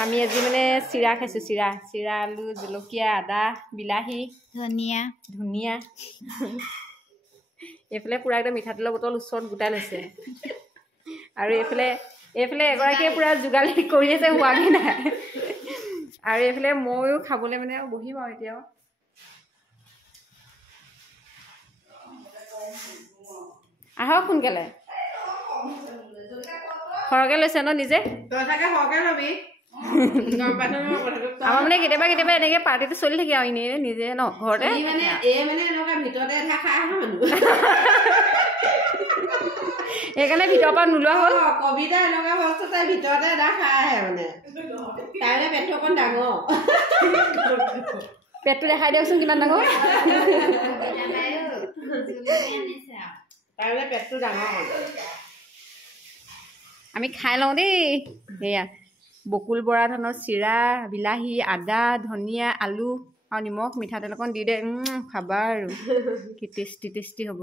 আমি আজি মানে চিৰা খাইছো চিৰা আলু জলকীয়া আদা বিলাহী ধনিয়া এইফালে পুৰা একদম মিঠাতেলৰ বটল ওচৰত গোটাই লৈছে আৰু এইফালে এগৰাকীয়ে পুৰা যোগালী কৰি আছে হোৱাগে নাই আৰু এইফালে ময়ো খাবলৈ মানে বহিম আৰু এতিয়াও আহক সোনকালে সৰহকে লৈছে ন নিজে আমাৰ মানে কেতিয়াবা এনেকে পাৰ্টিটো চলি থাকে আৰু এনেই নিজে ন ঘৰতে সেইকাৰণে ভিতৰৰ পৰা নোলোৱা হ'ল কবিতা এনেকুৱা বস্তু তাই ভিতৰতে খাই আহে মানে তাইলে পেটটো অকণ ডাঙৰ পেটটো দেখাই দিয়কচোন কিমান ডাঙৰ তাইলে পেটটো ডাঙৰ আমি খাই লওঁ দেই সেয়া বকুল বৰা ধানৰ চিৰা বিলাহী আদা ধনিয়া আলু আৰু নিমখ মিঠাতেল অকণ দি দে খাবা আৰু কি টেষ্টি হ'ব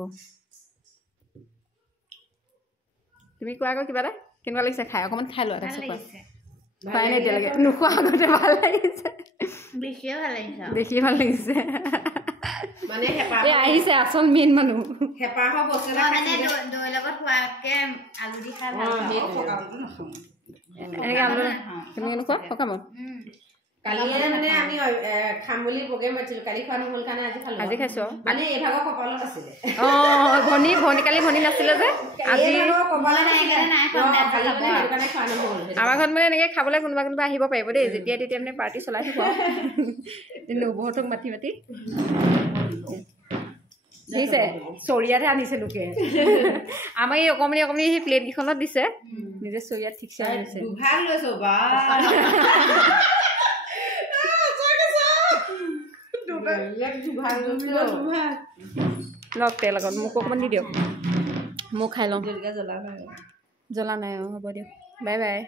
তুমি কোৱা আকৌ কিবা এটা কেনেকুৱা লাগিছে খাই অকণমান খাই লোৱা তাৰপিছত খোৱাই নাই এতিয়ালৈকে নোখোৱা আগতে ভাল লাগিছে দেখিয়ে ভাল লাগিছে মানে আহিছে আচল মেইন মানুহ হেঁপাহৰ বস্তু দৈ লগত খোৱাকে আলু দি খাই ভাল এনেকে আলু তুমি নোখোৱা সকাম কালিয়ে মানে আমি খাম বুলি প্ৰগ্ৰেম পাতিছিলো কালি খোৱা নহ'ল কাৰণে আজি খাইছো মানে এইভাগৰ কপালত আছিলে ভনী কালি ভনী নাছিলে যে আজি আমাৰ ঘৰত মানে এনেকে খাবলৈ কোনোবা আহিব পাৰিব দেই যেতিয়া তেতিয়া মানে পাৰ্টি চলাই থাকো নবৌহঁতক মাতি দিছে চৰিয়াতহে আনিছে লোকে আমাৰ এই অকণমানি সেই প্লেট কেইখনত দিছে নিজে চৰিয়াত ঠিকছে আনিছে লওক তেল আগত মোক অকণমান দি দিয়ক মোক খাই লওঁ জ্বলা নাই হ'ব দিয়ক বাই বাই